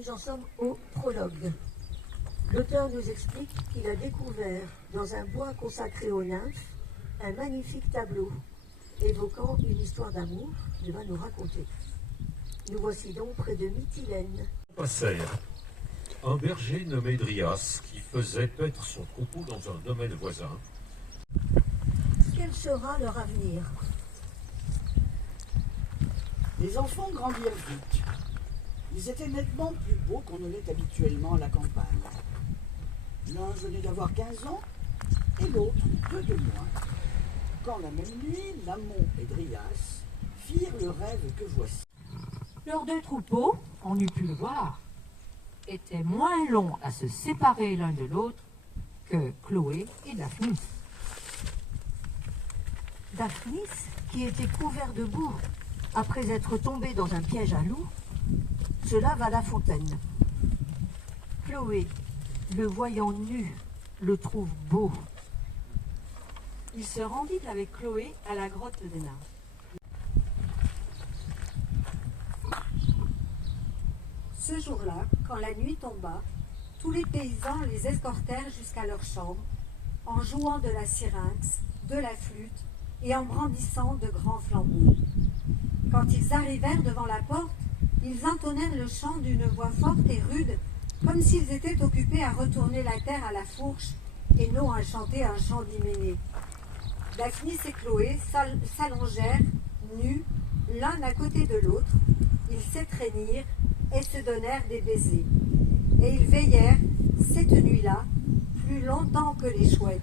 nous en sommes au prologue. L'auteur nous explique qu'il a découvert dans un bois consacré aux nymphes un magnifique tableau évoquant une histoire d'amour qu'il va nous raconter. Nous voici donc près de Mytilène. Passèrent un berger nommé Dryas qui faisait paître son troupeau dans un domaine voisin. Quel sera leur avenir? Les enfants grandirent vite. Ils étaient nettement plus beaux qu'on ne l'est habituellement à la campagne. L'un venait d'avoir 15 ans et l'autre 2 de moins. Quand la même nuit, Lamon et Dryas firent le rêve que voici. Leurs 2 troupeaux, on eût pu le voir, étaient moins longs à se séparer l'un de l'autre que Chloé et Daphnis. Daphnis, qui était couvert de boue après être tombé dans un piège à loup, se lave à la fontaine. Chloé, le voyant nu, le trouve beau. Il se rendit avec Chloé à la grotte des nymphes. Ce jour-là, quand la nuit tomba, tous les paysans les escortèrent jusqu'à leur chambre, en jouant de la syrinx, de la flûte et en brandissant de grands flambeaux. Quand ils arrivèrent devant la porte, ils entonnèrent le chant d'une voix forte et rude, comme s'ils étaient occupés à retourner la terre à la fourche et non à chanter un chant d'hyménée. Daphnis et Chloé s'allongèrent, nus, l'un à côté de l'autre. Ils s'étreignirent et se donnèrent des baisers. Et ils veillèrent, cette nuit-là, plus longtemps que les chouettes.